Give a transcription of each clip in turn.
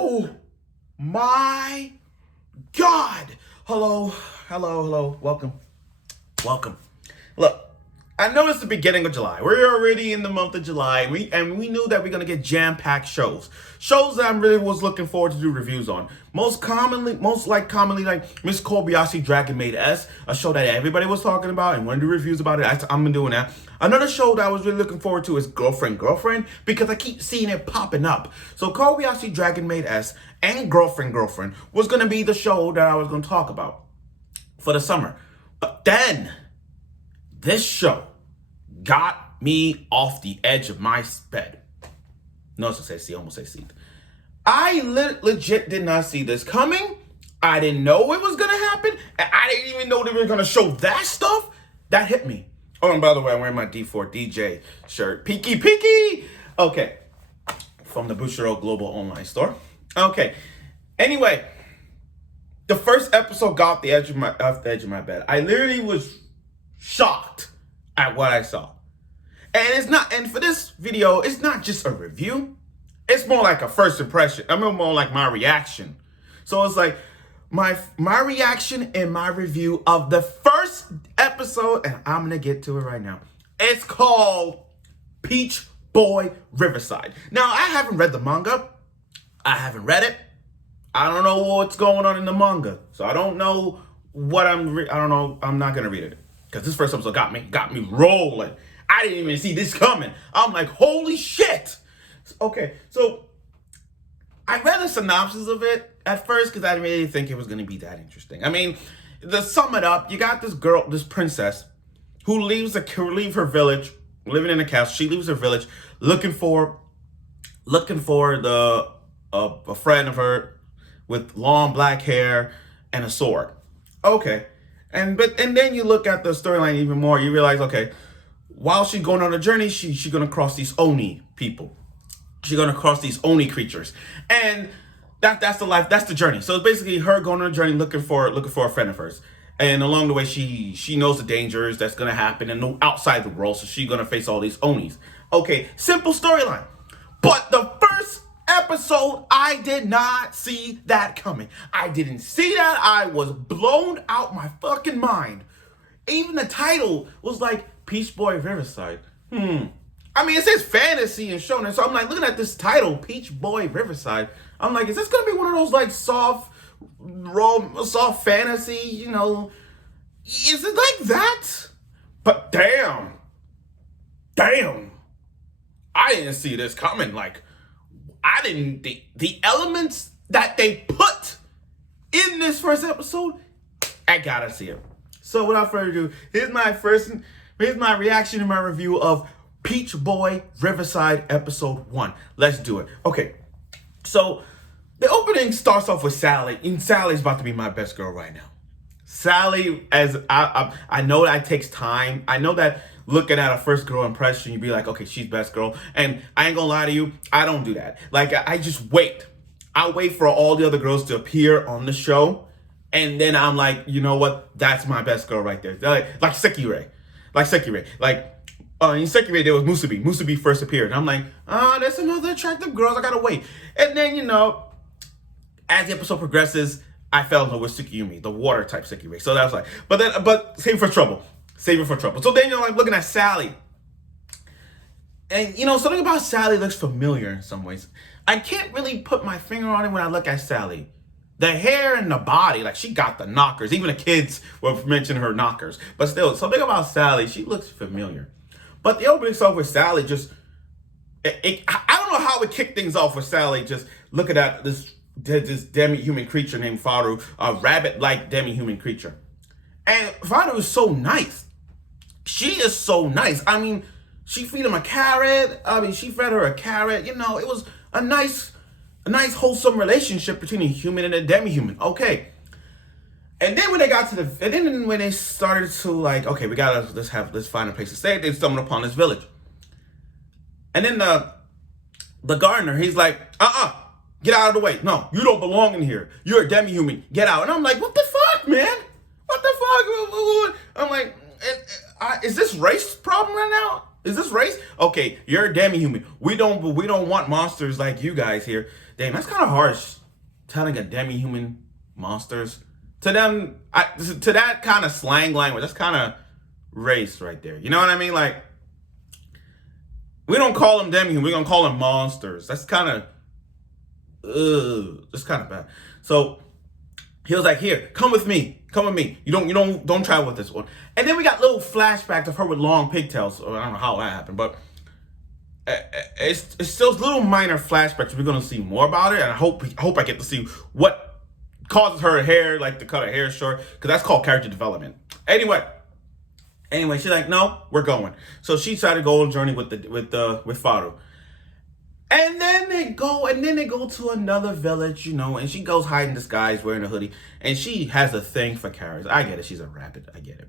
Oh my God. Hello. Welcome. Look, I know it's the beginning of July. We're already in the month of July. We knew that we're going to get jam-packed shows. Shows that I really was looking forward to do reviews on. Most commonly, like Miss Kobayashi Dragon Maid S, a show that everybody was talking about and wanted to do reviews about it. I'm doing that. Another show that I was really looking forward to is Girlfriend, because I keep seeing it popping up. So Kobayashi Dragon Maid S and Girlfriend was going to be the show that I was going to talk about for the summer. But then this show got me off the edge of my bed. Notice I say seat, almost say seat. I legit did not see this coming. I didn't know it was going to happen. And I didn't even know they were going to show that stuff. That hit me. Oh, and by the way, I'm wearing my D4 DJ shirt. Peaky. Okay. From the Bushiro Global Online Store. Okay. Anyway, the first episode got off the edge of my bed. I literally was shocked at what I saw. And for this video, it's not just a review. It's more like a first impression. I mean, more like my reaction. So it's like my reaction and my review of the first episode, and I'm gonna get to it right now. It's called Peach Boy Riverside. Now, I haven't read the manga. I haven't read it. I don't know what's going on in the manga. So I don't know what I don't know. I'm not gonna read it. Because this first episode got me rolling. I didn't even see this coming. I'm like, holy shit. Okay, so I read the synopsis of it at first because I didn't really think it was going to be that interesting. I mean, to sum it up, you got this girl, this princess, who leave her village, living in a castle. She leaves her village looking for a friend of her with long black hair and a sword. Okay. And then you look at the storyline even more, you realize, okay, while she's going on a journey, she's gonna cross these Oni people. She's gonna cross these Oni creatures. And that's the life, that's the journey. So it's basically her going on a journey looking for a friend of hers. And along the way, she knows the dangers that's gonna happen and outside the world, so she's gonna face all these Onis. Okay, simple storyline. But the first episode, I did not see that coming. I didn't see that. I was blown out my fucking mind. Even the title was like Peach Boy Riverside. I mean, it says fantasy and shonen, so I'm like looking at this title, Peach Boy Riverside. I'm like, is this gonna be one of those like soft fantasy? You know, is it like that? But damn, I didn't see this coming. Like, I didn't, the elements that they put in this first episode, I gotta see it. So without further ado, here's my reaction and my review of Peach Boy Riverside episode 1. Let's do it. Okay, so the opening starts off with Sally, and Sally's about to be my best girl right now. Sally, as I know that takes time. I know that looking at a first girl impression, you'd be like, okay, she's best girl. And I ain't gonna lie to you, I don't do that. Like, I just wait. I wait for all the other girls to appear on the show. And then I'm like, you know what? That's my best girl right there. Like Sekirei. In Sekirei, there was Musubi. Musubi first appeared. And I'm like, there's some other attractive girls. I gotta wait. And then, you know, as the episode progresses, I fell in love with Tsukiyumi, the water type Sekirei. So that was like, but save it for trouble. So then you're like looking at Sally. And, you know, something about Sally looks familiar in some ways. I can't really put my finger on it when I look at Sally. The hair and the body, like, she got the knockers. Even the kids will mention her knockers. But still, something about Sally, she looks familiar. But the opening stuff with Sally just, I don't know how it kicked things off with Sally just looking at this demi-human creature named Faru, a rabbit-like demi-human creature. And Faru is so nice. She is so nice. I mean, she fed him a carrot. She fed her a carrot. You know, it was a nice wholesome relationship between a human and a demi-human. Okay. And then when they started to like, okay, let's find a place to stay, they stumbled upon this village. And then the gardener, he's like, get out of the way. No, you don't belong in here. You're a demi-human. Get out. And I'm like, what the fuck, man? What the fuck? I'm like, is this race problem right now? Is this race? Okay, you're a demi-human. We don't want monsters like you guys here. Damn, that's kind of harsh. Telling a demi-human monsters to them, to that kind of slang language. That's kind of race right there. You know what I mean? Like, we don't call them demi-human. We're gonna call them monsters. That's kind of, that's kind of bad. So he was like, "Here, come with me. Come with me. You don't travel with this one." And then we got little flashbacks of her with long pigtails. Or I don't know how that happened, but it's still little minor flashbacks. We're gonna see more about it, and I hope I get to see what causes her hair, like to cut her hair short, because that's called character development. Anyway, she's like, "No, we're going." So she decided to go on a journey with Faru. And then they go to another village, and she goes hide in disguise wearing a hoodie. And she has a thing for carrots. I get it. She's a rabbit. I get it.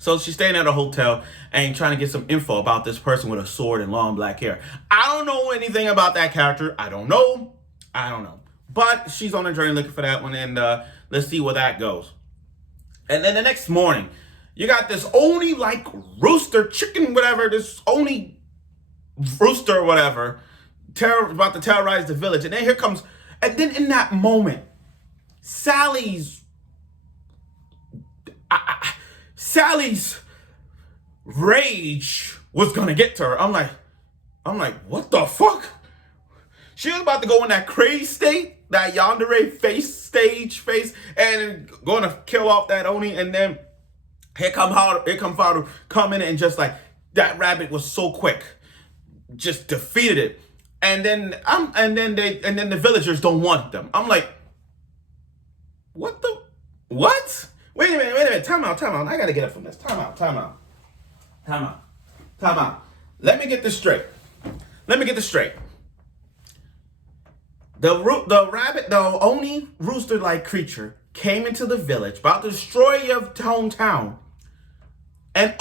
So she's staying at a hotel and trying to get some info about this person with a sword and long black hair. I don't know anything about that character. I don't know. But she's on a journey looking for that one, and let's see where that goes. And then the next morning, you got this Oni, like rooster, chicken, whatever, this Oni rooster or whatever, about to terrorize the village. And then then in that moment, Sally's rage was gonna get to her. I'm like, what the fuck? She was about to go in that craze state, that yandere stage face, and going to kill off that Oni. And then here come Faru coming, and just like that rabbit was so quick, just defeated it. And then the villagers don't want them. I'm like, what? Wait a minute. Time out. I gotta get up from this. Time out. Let me get this straight. The rabbit, the Oni rooster-like creature, came into the village, about to destroy your hometown, and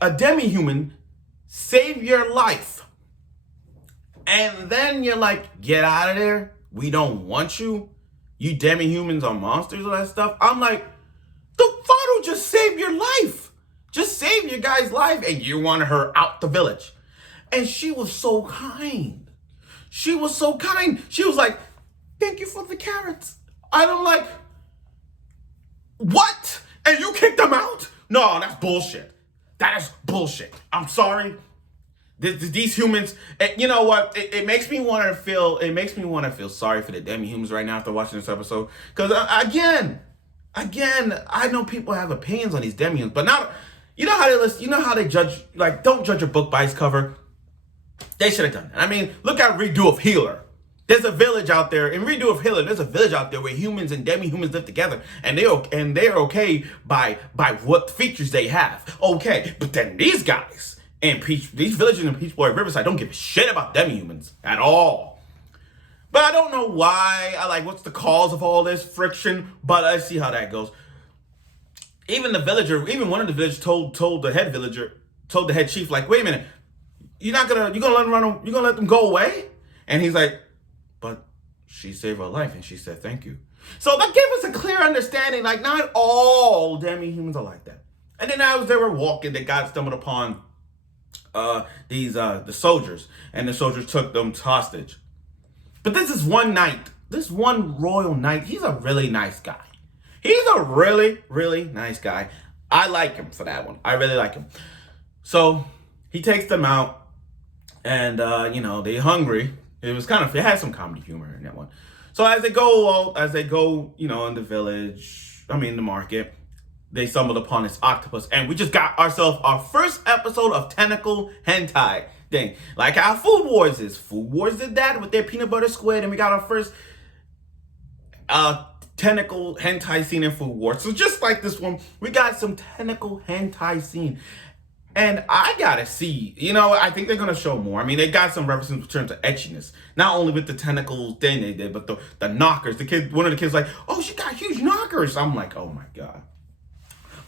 a demi-human saved your life. And then you're like, get out of there. We don't want you. You demi-humans are monsters, all that stuff. I'm like, the Faru just saved your life. Just saved your guy's life, and you wanted her out the village. And she was so kind. She was like, thank you for the carrots. I'm like, what? And you kicked them out? No, that's bullshit. That is bullshit. I'm sorry. These humans, you know what? It makes me want to feel sorry for the demi-humans right now after watching this episode. Because again, I know people have opinions on these demi-humans, but not, you know how they judge, like, don't judge a book by its cover. They should have done that. I mean, look at Redo of Healer. There's a village out there, in Redo of Healer, there's a village out there where humans and demi-humans live together, and they're okay by what features they have. Okay, but then these guys these villages in Peach Boy Riverside don't give a shit about demi-humans at all. But I don't know why. What's the cause of all this friction? But I see how that goes. Even one of the villagers told the head chief, like, wait a minute, you're gonna let them go away? And he's like, but she saved her life and she said thank you. So that gave us a clear understanding, like, not all demi-humans are like that. And then as they were walking, they stumbled upon the soldiers, and the soldiers took them hostage. But this one royal knight, he's a really nice guy. He's a really, really nice guy. I like him for that one. I really like him. So he takes them out, and they're hungry. It had some comedy humor in that one. So as they go, in the village, the market, they stumbled upon this octopus, and we just got ourselves our first episode of tentacle hentai thing. Like how Food Wars is. Food Wars did that with their peanut butter squid, and we got our first tentacle hentai scene in Food Wars. So just like this one, we got some tentacle hentai scene. And I gotta see, I think they're gonna show more. They got some references in terms of etchiness. Not only with the tentacles thing they did, but the knockers. One of the kids like, oh, she got huge knockers. I'm like, oh my God.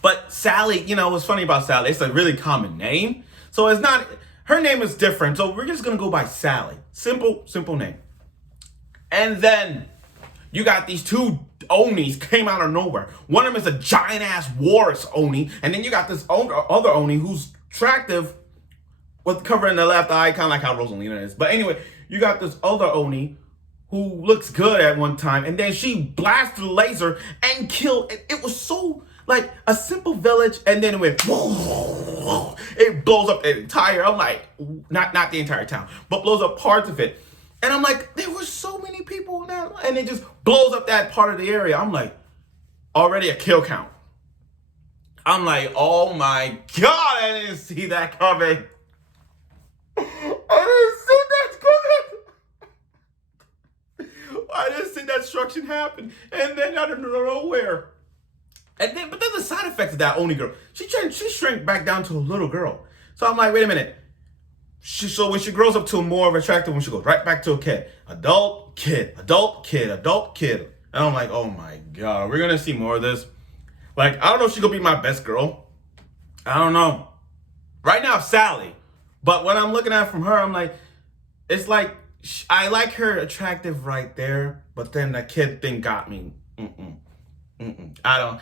But Sally, what's funny about Sally, it's a really common name. So it's not, her name is different. So we're just gonna go by Sally. Simple name. And then you got these two Onis came out of nowhere. One of them is a giant ass walrus Oni, and then you got this other Oni who's attractive with covering the left eye, kind of like how Rosalina is. But anyway, you got this other Oni who looks good at one time, and then she blasted a laser and killed. It was so like a simple village, and then it went. It blows up the entire. I'm like, not the entire town, but blows up parts of it. And I'm like, there were so many people in that, and it just blows up that part of the area. I'm like, already a kill count. I'm like, oh my God, I didn't see that coming. I didn't see that coming. I didn't see that destruction happen. And then out of nowhere. But then the side effects of that Oni girl, she shrank back down to a little girl. So I'm like, wait a minute. So when she grows up to more of an attractive one, she goes right back to a kid. Adult, kid, adult, kid, adult, kid. And I'm like, oh my God, we're going to see more of this. Like, I don't know if she's going to be my best girl. I don't know. Right now, Sally. But when I'm looking at it from her, I'm like, it's like, I like her attractive right there. But then the kid thing got me. No.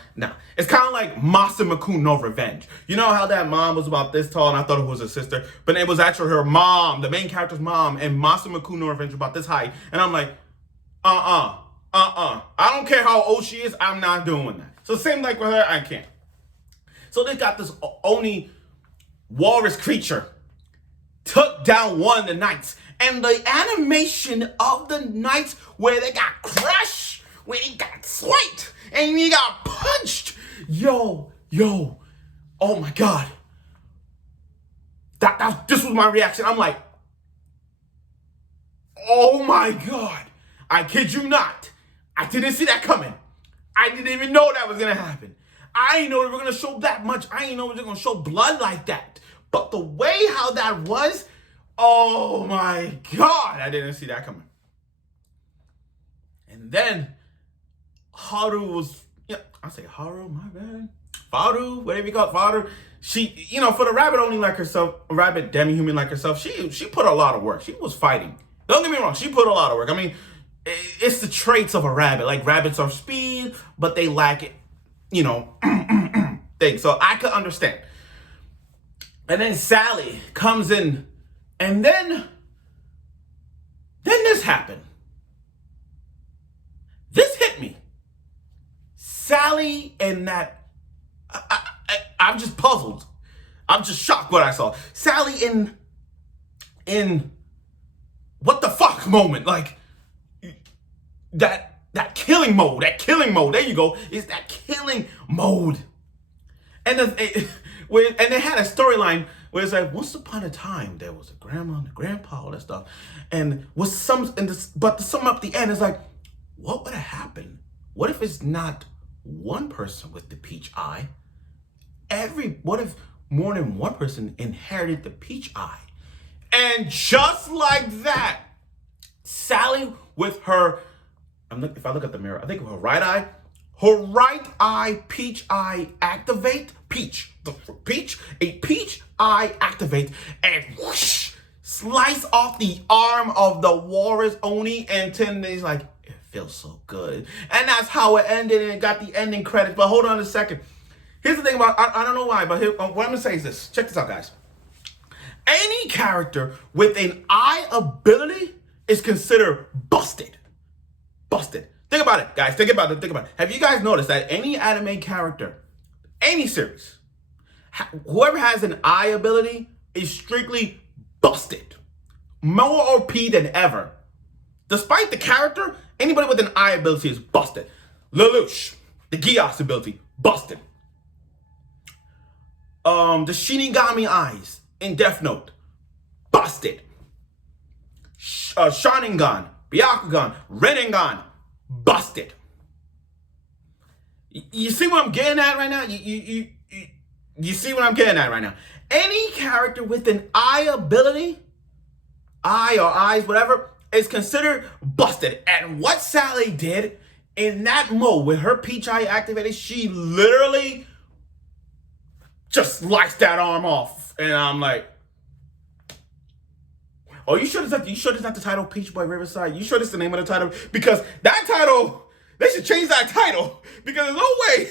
It's kind of like Masamuku no Revenge. You know how that mom was about this tall and I thought it was her sister? But it was actually her mom, the main character's mom, and Masamuku no Revenge about this height. And I'm like, I don't care how old she is, I'm not doing that. So same like with her, I can't. So they got this Oni walrus creature took down one of the knights. And the animation of the knights where they got crushed, where they got swiped, and he got punched. Yo. Oh my God. This was my reaction. I'm like, oh my God. I kid you not. I didn't see that coming. I didn't even know that was going to happen. I didn't know they were going to show that much. I didn't know they were going to show blood like that. But the way how that was, oh my God, I didn't see that coming. And then Haru was, I say Haru, my bad. Faru, whatever you call it, Faru. She, for the rabbit only like herself, a rabbit demi-human like herself, she put a lot of work. She was fighting. Don't get me wrong, she put a lot of work. I mean, it's the traits of a rabbit. Like rabbits are speed, but they lack it, thing. So I could understand. And then Sally comes in, and then this happened. This hit me. Sally and that, I'm just puzzled. I'm just shocked what I saw. Sally in what the fuck moment, like that killing mode, there you go, is that killing mode. And they had a storyline where it's like, once upon a time, there was a grandma and a grandpa, all that stuff. And but to sum up the end, is like, what would have happened? What if it's not one person with the peach eye? What if more than one person inherited the peach eye? And just like that, Sally with her, if I look at the mirror, I think of her right eye, peach eye activate, a peach eye activate, and whoosh, slice off the arm of the walrus Oni, and 10 days like, it feels so good. And that's how it ended, and it got the ending credits. But hold on a second. Here's the thing about, I don't know why, but what I'm going to say is this. Check this out, guys. Any character with an eye ability is considered busted. Think about it, guys. Think about it. Have you guys noticed that any anime character, any series, whoever has an eye ability is strictly busted? More OP than ever. Despite the character, anybody with an eye ability is busted. Lelouch, the Gios ability, busted. The Shinigami eyes in Death Note, busted. Sharingan, Byakugan, Rinnegan, busted. You see what I'm getting at right now? You see what I'm getting at right now? Any character with an eye ability, eye or eyes, whatever, is considered busted. And what Sally did in that mode with her peach eye activated, she literally just sliced that arm off. And I'm like, oh, you sure it's not the title Peach Boy Riverside? You sure it's the name of the title? Because that title, they should change that title. Because there's no way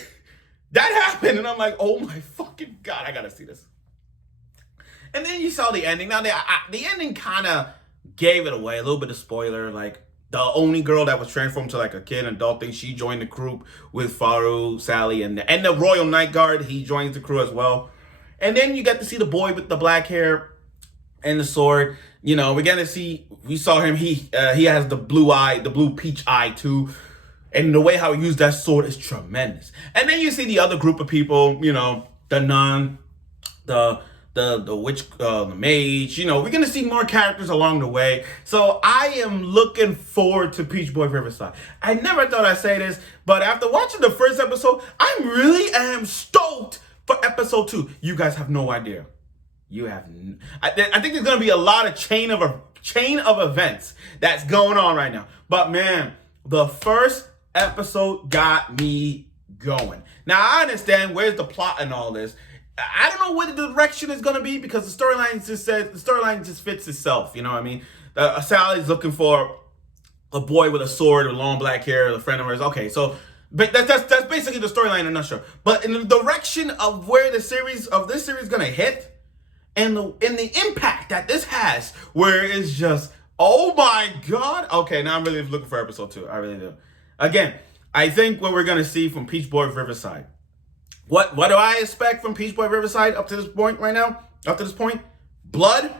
that happened. And I'm like, oh my fucking God, I gotta see this. And then you saw the ending. Now, the ending kind of gave it away. A little bit of spoiler. Like, the only girl that was transformed to like a kid, adult thing, she joined the group with Faru, Sally, and the Royal Night Guard. He joins the crew as well. And then you get to see the boy with the black hair and the sword. You know, we saw him. He has the blue eye, the blue peach eye too. And the way how he used that sword is tremendous. And then you see the other group of people, you know, the nun, the witch, the mage. You know, we're gonna see more characters along the way. So I am looking forward to Peach Boy Riverside. I never thought I'd say this, but after watching the first episode, I really am stoked for episode 2. You guys have no idea. I think there's gonna be a lot of chain of events that's going on right now. But man, the first episode got me going. Now I understand where's the plot and all this. I don't know what the direction is gonna be because the storyline just fits itself. You know what I mean? Sally's looking for a boy with a sword with long black hair, a friend of hers. Okay, so but that's basically the storyline in a nutshell. But in the direction of where this series gonna hit, and the impact that this has, where it's just, oh my god. Okay, now I'm really looking for episode 2. I really do. Again, I think what we're gonna see from Peach Boy Riverside. What do I expect from Peach Boy Riverside up to this point right now? Up to this point, blood,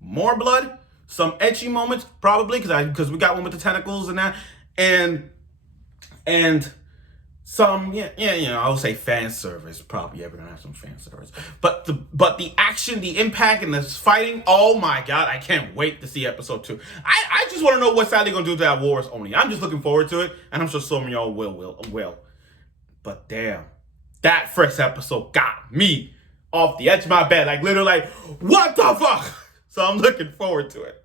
more blood, some etchy moments probably because we got one with the tentacles and that, and some I would say fan service probably. Yeah, we're gonna have some fan service, but the action, the impact, and the fighting. Oh my god, I can't wait to see episode 2. I just want to know what Sally gonna do to that Wars Only. I'm just looking forward to it, and I'm sure some of y'all will. But damn. That first episode got me off the edge of my bed. Like, literally, like, what the fuck? So I'm looking forward to it.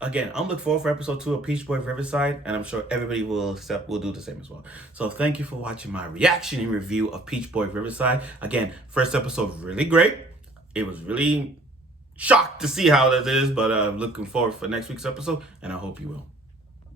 Again, I'm looking forward for episode 2 of Peach Boy Riverside, and I'm sure everybody will do the same as well. So thank you for watching my reaction and review of Peach Boy Riverside. Again, first episode really great. It was really shocked to see how this is, but I'm looking forward for next week's episode, and I hope you will.